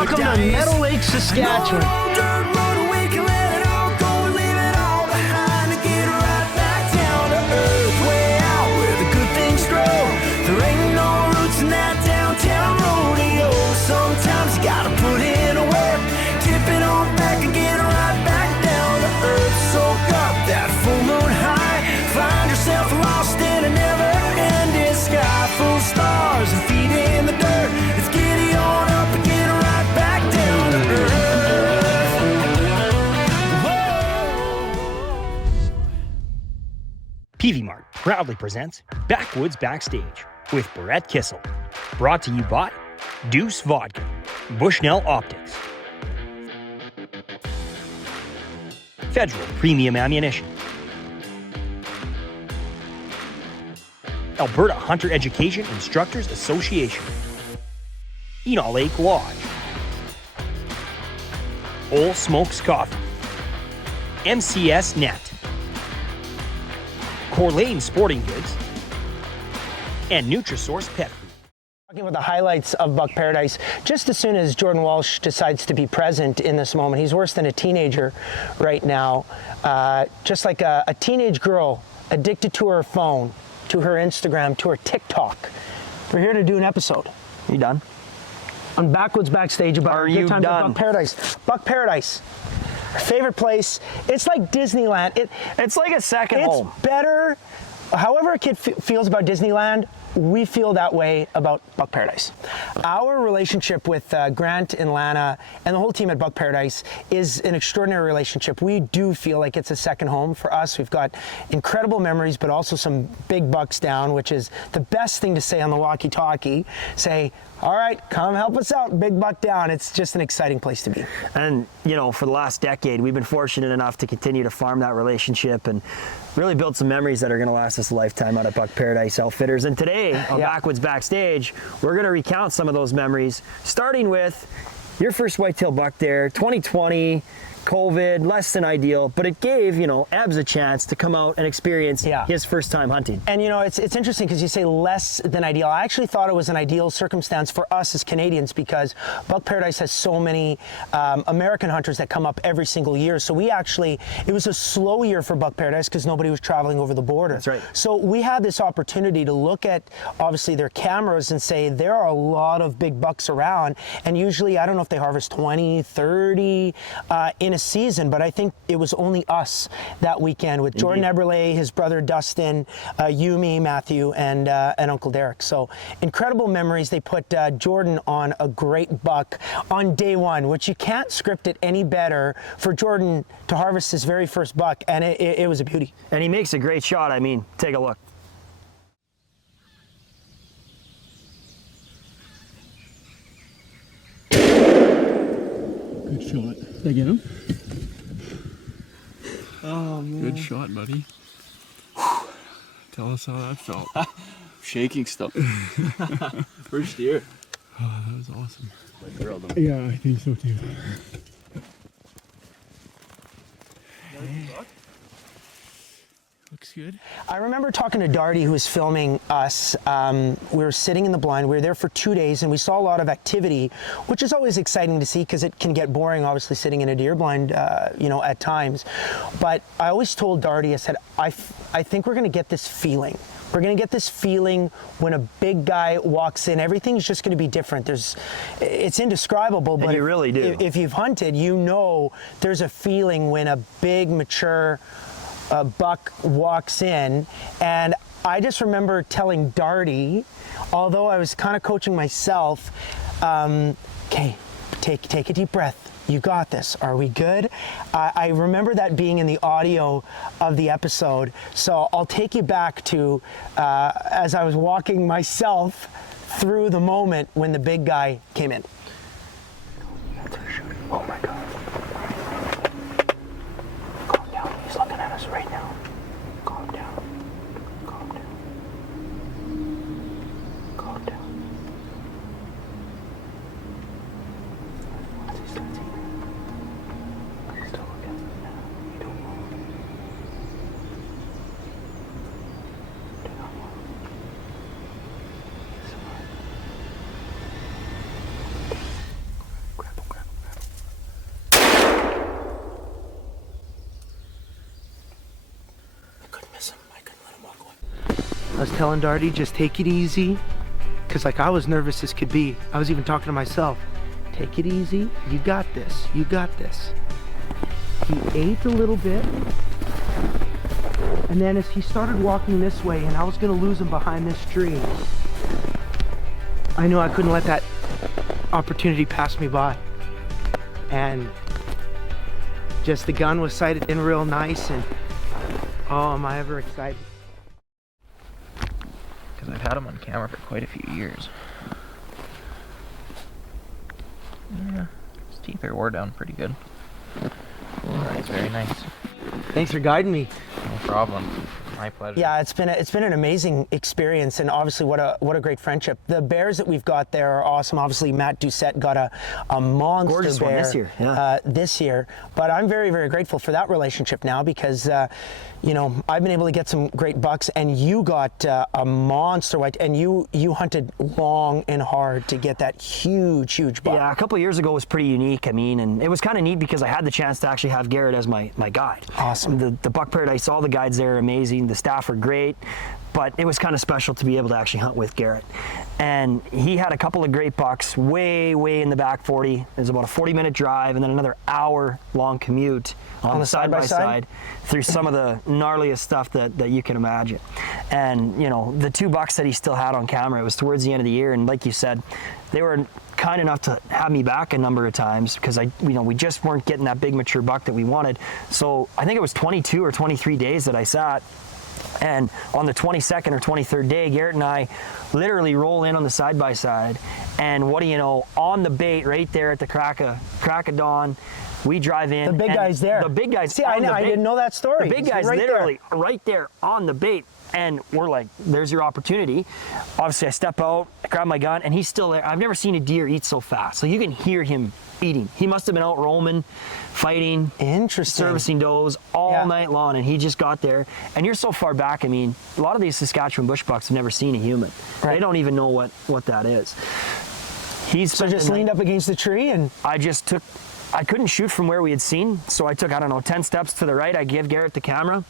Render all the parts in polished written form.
Welcome to Meadow Lake, Saskatchewan. Sometimes you gotta put in a work, tip it on back and get right back down to earth. Soak up that full moon high, find yourself lost in a never-ending sky, full of stars and feet in the dirt. Let's giddy on up and get right back down to earth. Whoa. PV Mart proudly presents Backwoods Backstage with Brett Kissel. Brought to you by Deuce Vodka, Bushnell Optics, Federal Premium Ammunition, Alberta Hunter Education Instructors Association, Enow Lake Lodge, Old Smokes Coffee, MCS Net, Corlane Sporting Goods, and Nutrisource Pet Food. Talking about the highlights of Buck Paradise, just as soon as Jordan Walsh decides to be present in this moment, he's worse than a teenager right now. Just like a teenage girl addicted to her phone, to her Instagram, to her TikTok. We're here to do an episode. You done? On Backwoods Backstage about Are our you good times at done? Buck Paradise. Buck Paradise, our favorite place. It's like Disneyland. It's like a second It's home. better. However a kid feels about Disneyland, we feel that way about Buck Paradise. Our relationship with Grant and Lana and the whole team at Buck Paradise is an extraordinary relationship. We do feel like it's a second home for us. We've got incredible memories, but also some big bucks down, which is the best thing to say on the walkie-talkie. Say, all right, come help us out, big buck down. It's just an exciting place to be. And, you know, for the last decade, we've been fortunate enough to continue to farm that relationship and really build some memories that are going to last us a lifetime out at Buck Paradise Outfitters. And today, on Backwoods Backstage, we're going to recount some of those memories, starting with your first whitetail buck there, 2020, COVID, less than ideal, but it gave, you know, Ebbs a chance to come out and experience his first time hunting. And, you know, it's interesting because you say less than ideal. I actually thought it was an ideal circumstance for us as Canadians because Buck Paradise has so many American hunters that come up every single year. So it was a slow year for Buck Paradise because nobody was traveling over the border. That's right. So we had this opportunity to look at, obviously, their cameras and say there are a lot of big bucks around. And usually, I don't know if they harvest 20, 30 in a season, but I think it was only us that weekend with Jordan Eberle, his brother Dustin, Yumi, Matthew, and Uncle Derek. So incredible memories. They put Jordan on a great buck on day one, which you can't script it any better for Jordan to harvest his very first buck, and it was a beauty. And he makes a great shot. I mean, take a look. Good shot. Did I get him? Oh, man. Good shot, buddy. Tell us how that felt. Shaking stuff. First year. Oh, that was awesome. I drilled him. Yeah, I think so too. Looks good. I remember talking to Darty, who was filming us. We were sitting in the blind. We were there for 2 days, and we saw a lot of activity, which is always exciting to see because it can get boring, obviously, sitting in a deer blind, at times. But I always told Darty, I said, I think we're going to get this feeling. We're going to get this feeling when a big guy walks in. Everything's just going to be different. It's indescribable, but you really do. If you've hunted, you know there's a feeling when a big, mature buck walks in. And I just remember telling Darty, although I was kind of coaching myself, okay, take a deep breath. You got this. Are we good? I remember that being in the audio of the episode. So I'll take you back to as I was walking myself through the moment when the big guy came in. Oh my God. Calm down. He's looking at us right now. Calm down. Calm down. Calm down. Once he starts eating, he's still looking. You don't move. Do not move. Smart. Grab I was telling Darty, just take it easy. Cause like I was nervous as could be. I was even talking to myself. Take it easy, you got this, you got this. He ate a little bit. And then as he started walking this way and I was gonna lose him behind this tree, I knew I couldn't let that opportunity pass me by. And just the gun was sighted in real nice, and oh, am I ever excited. Because I've had him on camera for quite a few years. Yeah, his teeth wore down pretty good. Alright, very nice. Thanks for guiding me. No problem. My pleasure. Yeah, it's been an amazing experience, and obviously what a great friendship. The bears that we've got there are awesome. Obviously Matt Doucette got a monster Gorgeous bear one this year, yeah. this year. But I'm very, very grateful for that relationship now, because you know, I've been able to get some great bucks, and you got a monster white, and you hunted long and hard to get that huge buck. Yeah, a couple of years ago was pretty unique. I mean, and it was kind of neat because I had the chance to actually have Garrett as my guide. Awesome. The Buck Paradise, all the guides there are amazing. The staff are great, but it was kind of special to be able to actually hunt with Garrett. And he had a couple of great bucks way in the back 40. It was about a 40-minute drive and then another hour-long commute on the side-by-side through some of the gnarliest stuff that you can imagine. And, you know, the 2 bucks that he still had on camera, it was towards the end of the year, and like you said, they were kind enough to have me back a number of times because we just weren't getting that big mature buck that we wanted. So I think it was 22 or 23 days that I sat. And on the 22nd or 23rd day, Garrett and I literally roll in on the side-by-side, and what do you know, on the bait right there at the crack of dawn, we drive in. The big guy's there. The big guy's See, I didn't know that story. The big guy's right there on the bait. And we're like, there's your opportunity. Obviously, I step out, I grab my gun, and he's still there. I've never seen a deer eat so fast. So you can hear him eating. He must have been out roaming, fighting, interesting, servicing does all night long, and he just got there. And you're so far back, I mean, a lot of these Saskatchewan bush bucks have never seen a human. Right. They don't even know what that is. So just leaned up against the tree, and I couldn't shoot from where we had seen, so I took, I don't know, 10 steps to the right. I gave Garrett the camera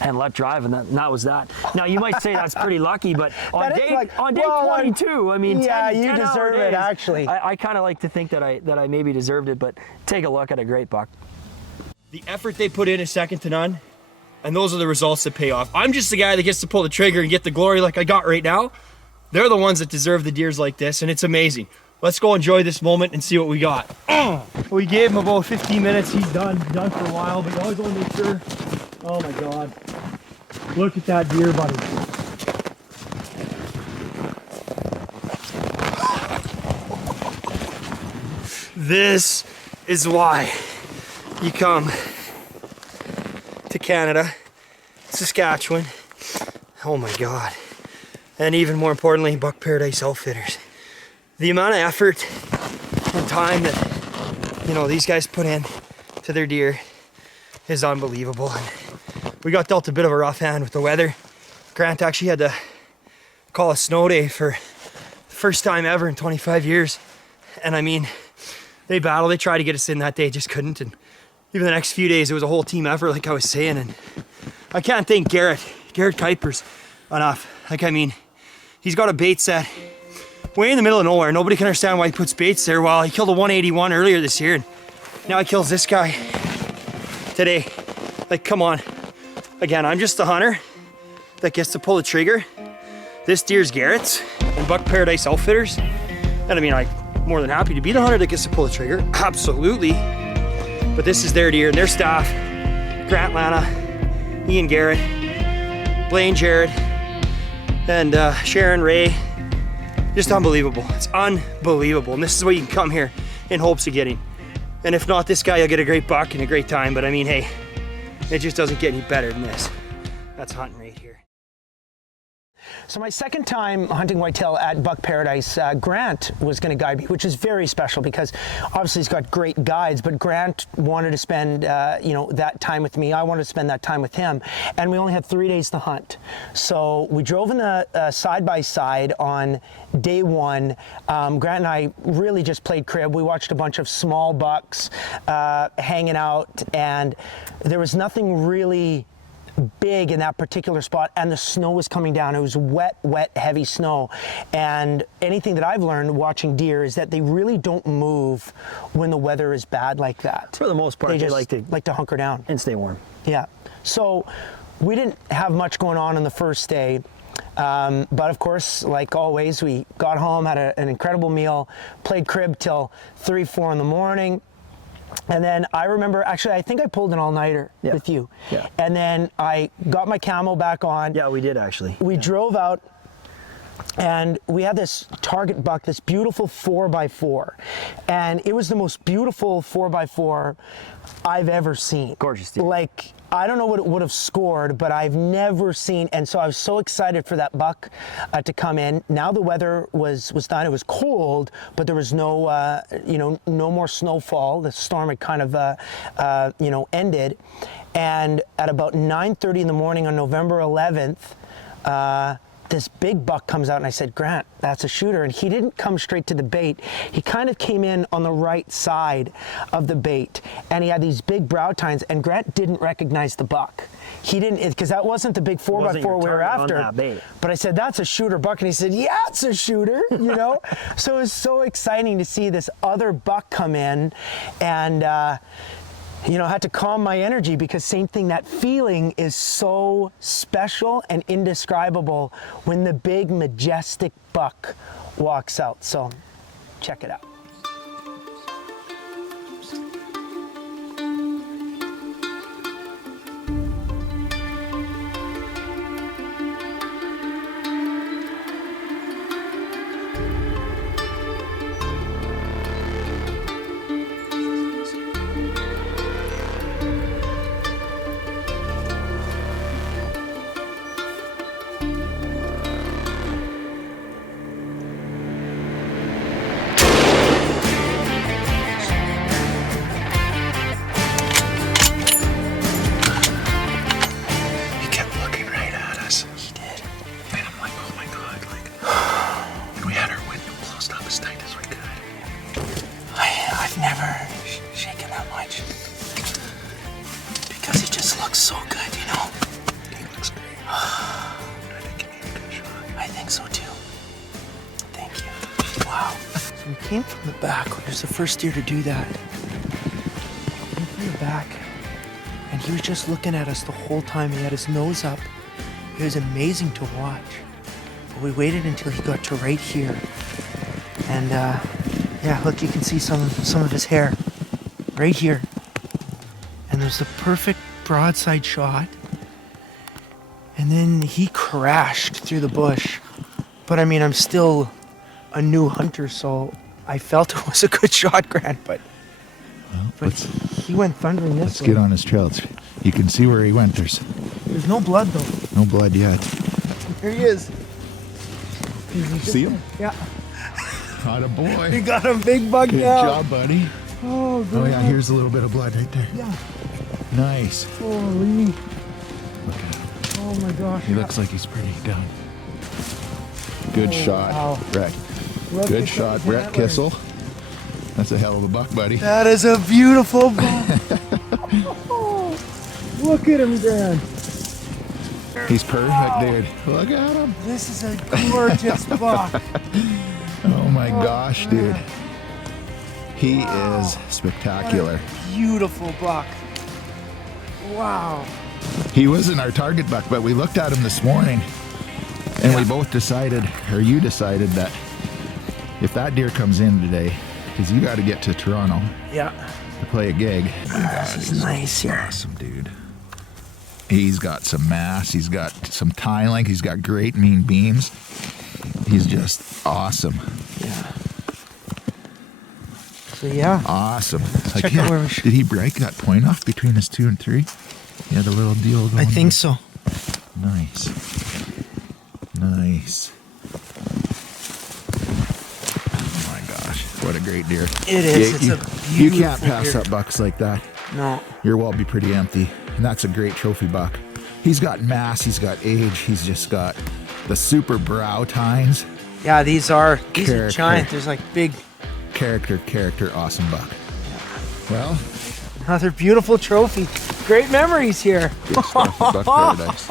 and let drive, and that was that. Now you might say that's pretty lucky, but on day 22, I mean, yeah, 10 you deserve it. Actually, I kind of like to think that I maybe deserved it, but take a look at a great buck. The effort they put in is second to none, and those are the results that pay off. I'm just the guy that gets to pull the trigger and get the glory like I got right now. They're the ones that deserve the deers like this, and it's amazing. Let's go enjoy this moment and see what we got. We gave him about 15 minutes. He's done for a while, but you always want to make sure. Oh my God. Look at that deer, buddy. This is why you come to Canada, Saskatchewan. Oh my God. And even more importantly, Buck Paradise Outfitters. The amount of effort and time that, you know, these guys put in to their deer is unbelievable. And we got dealt a bit of a rough hand with the weather. Grant actually had to call a snow day for the first time ever in 25 years. And I mean, they battled, they tried to get us in that day, just couldn't. And even the next few days, it was a whole team effort, like I was saying. And I can't thank Garrett Kuipers enough. Like, I mean, he's got a bait set way in the middle of nowhere. Nobody can understand why he puts baits there. Well, he killed a 181 earlier this year, and now he kills this guy today. Like, come on. Again, I'm just the hunter that gets to pull the trigger. This deer's Garrett's and Buck Paradise Outfitters. And I mean, I'm more than happy to be the hunter that gets to pull the trigger. Absolutely. But this is their deer and their staff. Grant Lana, Ian Garrett, Blaine Jared, and Sharon Ray. Just unbelievable. It's unbelievable. And this is what you can come here in hopes of getting. And if not this guy, you'll get a great buck and a great time. But I mean, hey, it just doesn't get any better than this. That's hunting right here. So my second time hunting whitetail at Buck Paradise, Grant was going to guide me, which is very special because obviously he's got great guides, but Grant wanted to spend, that time with me. I wanted to spend that time with him, and we only had 3 days to hunt. So we drove in the side-by-side on day one. Grant and I really just played crib. We watched a bunch of small bucks hanging out, and there was nothing really big in that particular spot, and the snow was coming down. It was wet, heavy snow. And anything that I've learned watching deer is that they really don't move when the weather is bad like that. For the most part, They just like to hunker down. and stay warm. Yeah. So we didn't have much going on the first day. But of course, like always, we got home, had an incredible meal, played crib till 3, 4 in the morning. And then I remember, actually, I think I pulled an all-nighter with you. Yeah. And then I got my camo back on. Yeah, we did actually. We drove out, and we had this target buck, this beautiful 4x4. And it was the most beautiful 4x4 I've ever seen. Gorgeous deer. Like, I don't know what it would have scored, but I've never seen, and so I was so excited for that buck to come in. Now the weather was done. It was cold, but there was no, no more snowfall. The storm had kind of, ended. And at about 9:30 in the morning on November 11th, this big buck comes out, and I said, Grant, that's a shooter. And he didn't come straight to the bait. He kind of came in on the right side of the bait, and he had these big brow tines, and Grant didn't recognize the buck. He didn't, because that wasn't the big 4x4 we were after. On that bait. But I said, that's a shooter buck. And he said, yeah, it's a shooter, So it was so exciting to see this other buck come in, and I had to calm my energy, because same thing, that feeling is so special and indescribable when the big majestic buck walks out. So check it out. We came from the back. He was the first deer to do that. Came from the back, and he was just looking at us the whole time. He had his nose up. It was amazing to watch. But we waited until he got to right here, and look, you can see some of his hair right here. And there's the perfect broadside shot. And then he crashed through the bush. But I mean, I'm still a new hunter, so I felt it was a good shot, Grant, but he went thundering this way. Let's get on his trail. You can see where he went. There's no blood, though. No blood yet. Here he is. See him? Yeah. Got a boy. You got a big buck Good now. job, buddy. Oh, good. Oh, yeah, here's a little bit of blood right there. Yeah. Nice. Holy. Look at him. Oh, my gosh. He looks like he's pretty done. Good shot, wow. Brett. Look Good at shot, those Brett antlers. Kissel. That's a hell of a buck, buddy. That is a beautiful buck. Look at him, Grant. He's perfect, dude. Look at him. This is a gorgeous buck. Oh my gosh, dude. He is spectacular. Beautiful buck. Wow. He wasn't our target buck, but we looked at him this morning, and we both decided, or you decided, that if that deer comes in today, because you got to get to Toronto Yeah. to play a gig. This is nice here. Awesome, dude. He's got some mass. He's got some tie length. He's got great mean beams. He's just awesome. Yeah. So yeah. Awesome. Check out where we should. Did he break that point off between his 2 and 3? He had a little deal going I think on. so. Nice. Nice. Oh my gosh. What a great deer. It is. It's a You beautiful can't pass deer. up bucks like that. No. Your wall will be pretty empty. And that's a great trophy buck. He's got mass, he's got age, he's just got the super brow tines. Yeah, these are Character. giant. There's like big. Character, awesome buck. Well, Another beautiful trophy. Great memories here. Good stuff at Buck Paradise.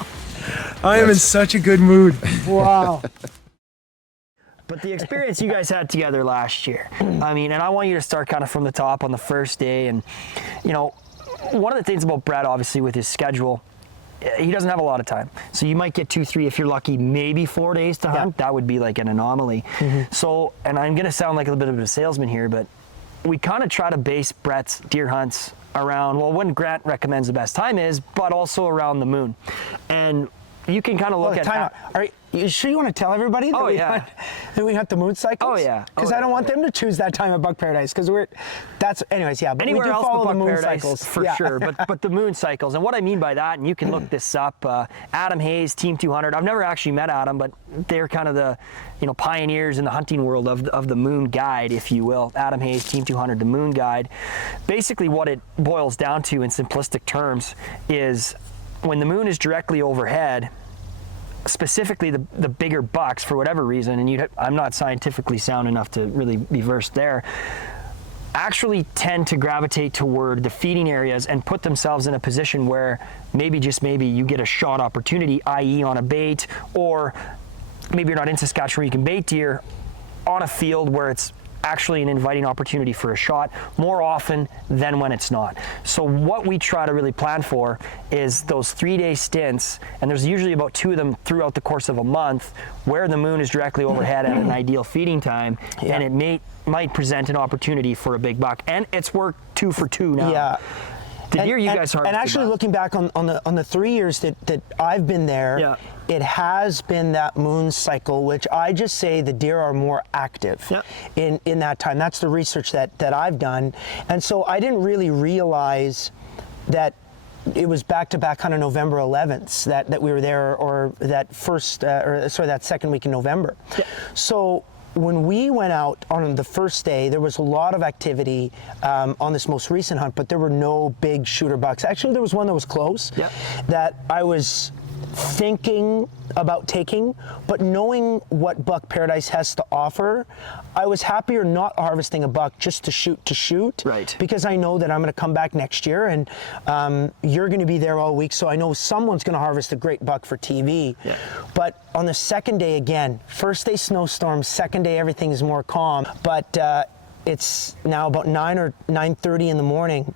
I am in such a good mood. Wow. But the experience you guys had together last year, I mean, and I want you to start kind of from the top on the first day. And, you know, one of the things about Brett, obviously, with his schedule, he doesn't have a lot of time. So you might get 2, 3, if you're lucky, maybe 4 days to hunt. That would be like an anomaly. So, and I'm going to sound like a bit of a salesman here, but we kind of try to base Brett's deer hunts around, well, when Grant recommends the best time is, but also around the moon. And you can kind of look at time. Are you sure you want to tell everybody that we hunt the moon cycles? Oh yeah. Because I don't want them to choose that time at Buck Paradise, because anyways, yeah. But anywhere we do else follow but the Buck moon Paradise cycles for sure. But the moon cycles, and what I mean by that, and you can look this up. Adam Hayes, Team 200. I've never actually met Adam, but they're kind of the pioneers in the hunting world of the moon guide, if you will. Adam Hayes, Team 200, the moon guide. Basically, what it boils down to in simplistic terms is when the moon is directly overhead, specifically the bigger bucks, for whatever reason, and I'm not scientifically sound enough to really be versed there, actually tend to gravitate toward the feeding areas and put themselves in a position where maybe, just maybe, you get a shot opportunity, i.e. on a bait, or maybe you're not in Saskatchewan, you can bait deer on a field where it's actually an inviting opportunity for a shot more often than when it's not. So what we try to really plan for is those 3-day stints, and there's usually about 2 of them throughout the course of a month, where the moon is directly overhead at an ideal feeding time, and it might present an opportunity for a big buck. And it's worked 2 for 2 now. Yeah. The deer you guys harvested. And actually, looking back on the 3 years that I've been there, it has been that moon cycle, which I just say the deer are more active in that time. That's the research that I've done. And so I didn't really realize that it was back-to-back kind of November 11th that we were there, or that that second week in November. So when we went out on the first day, there was a lot of activity on this most recent hunt, but there were no big shooter bucks. Actually, there was one that was close that I was thinking about taking, but knowing what Buck Paradise has to offer, I was happier not harvesting a buck just to shoot. Right. Because I know that I'm going to come back next year, and you're going to be there all week, so I know someone's going to harvest a great buck for TV. But on the second day, again, first day snowstorm, second day everything is more calm, but it's now about 9 or 9:30 in the morning,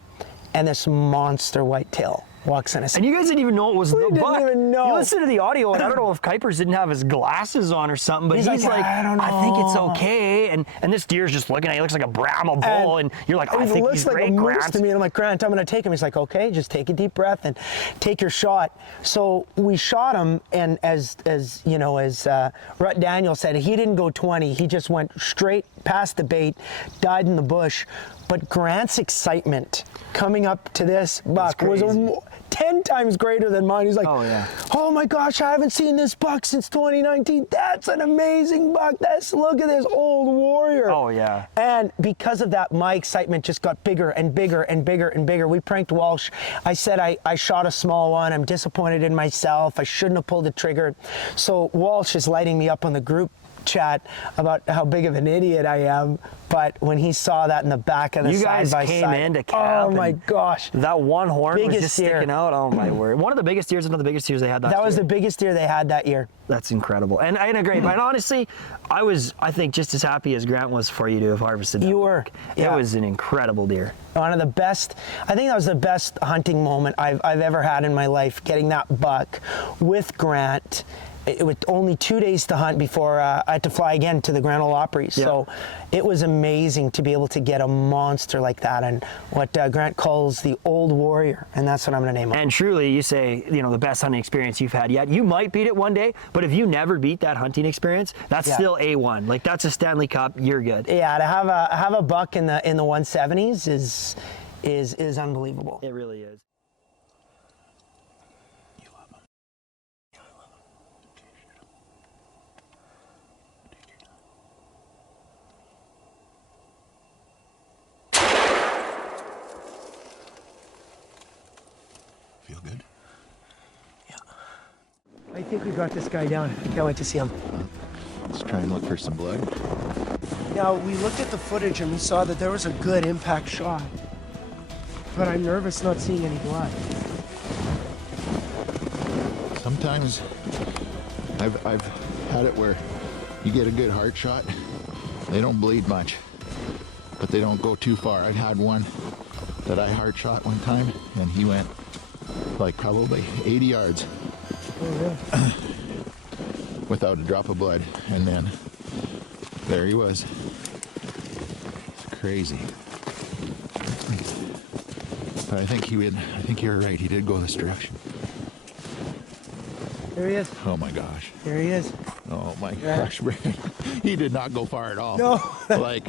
and this monster whitetail walks in. And you guys didn't even know it was the buck. Didn't even know. You listen to the audio, and I don't know if Kuipers didn't have his glasses on or something, but he's like, I don't know. I think it's okay. And this deer's just looking at you. He looks like a Brahma bull, and you're like, I think he's great, Grant. Looks to me, and I'm like, Grant, I'm going to take him. He's like, okay, just take a deep breath and take your shot. So we shot him, and as Rut Daniel said, he didn't go 20. He just went straight past the bait, died in the bush. But Grant's excitement coming up to this buck was 10 times greater than mine. He's like, oh my gosh, I haven't seen this buck since 2019. That's an amazing buck. Look at this old warrior. Oh yeah. And because of that, my excitement just got bigger and bigger and bigger and bigger. We pranked Walsh. I said I shot a small one. I'm disappointed in myself. I shouldn't have pulled the trigger. So Walsh is lighting me up on the group chat about how big of an idiot I am, but when he saw that in the back of the side by side, you guys came into camp. Oh my gosh! That one horn was just deer. sticking out. Oh my word! One of the biggest deers, one of the biggest deers they had that was the biggest deer they had that year. That's incredible, and I agree. But honestly, I think just as happy as Grant was for you to have harvested. You were. It was an incredible deer. One of the best. I think that was the best hunting moment I've ever had in my life. Getting that buck with Grant. With only 2 days to hunt before I had to fly again to the Grand Ole Opry. So it was amazing to be able to get a monster like that, and what Grant calls the old warrior, and that's what I'm going to name him. And truly, you say, the best hunting experience you've had yet. You might beat it one day, but if you never beat that hunting experience, that's still A1. Like, that's a Stanley Cup, you're good. Yeah, to have a buck in the 170s is unbelievable. It really is. Feel good? Yeah. I think we got this guy down. I can't wait to see him. Let's try and look for some blood. Now, we looked at the footage and we saw that there was a good impact shot, but I'm nervous not seeing any blood. Sometimes I've had it where you get a good heart shot. They don't bleed much, but they don't go too far. I've had one that I heart shot one time, and he went like probably 80 yards without a drop of blood, and then there he was. It's crazy. But I think you were right. He did go this direction. There he is. Oh my gosh. There he is. Oh my gosh. He did not go far at all. No. Like,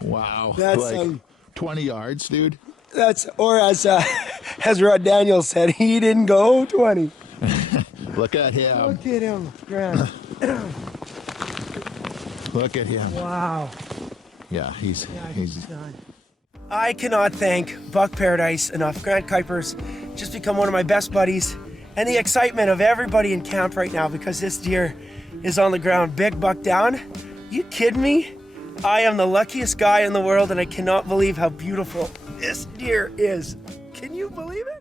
wow. That's, like 20 yards, dude. That's, or as Rod Daniels said, he didn't go 20. Look at him. Look at him, Grant. Look at him. Wow. Yeah, he's done. I cannot thank Buck Paradise enough. Grant Kuiper's just become one of my best buddies, and the excitement of everybody in camp right now because this deer is on the ground. Big buck down. You kidding me? I am the luckiest guy in the world, and I cannot believe how beautiful this deer is. Can you believe it?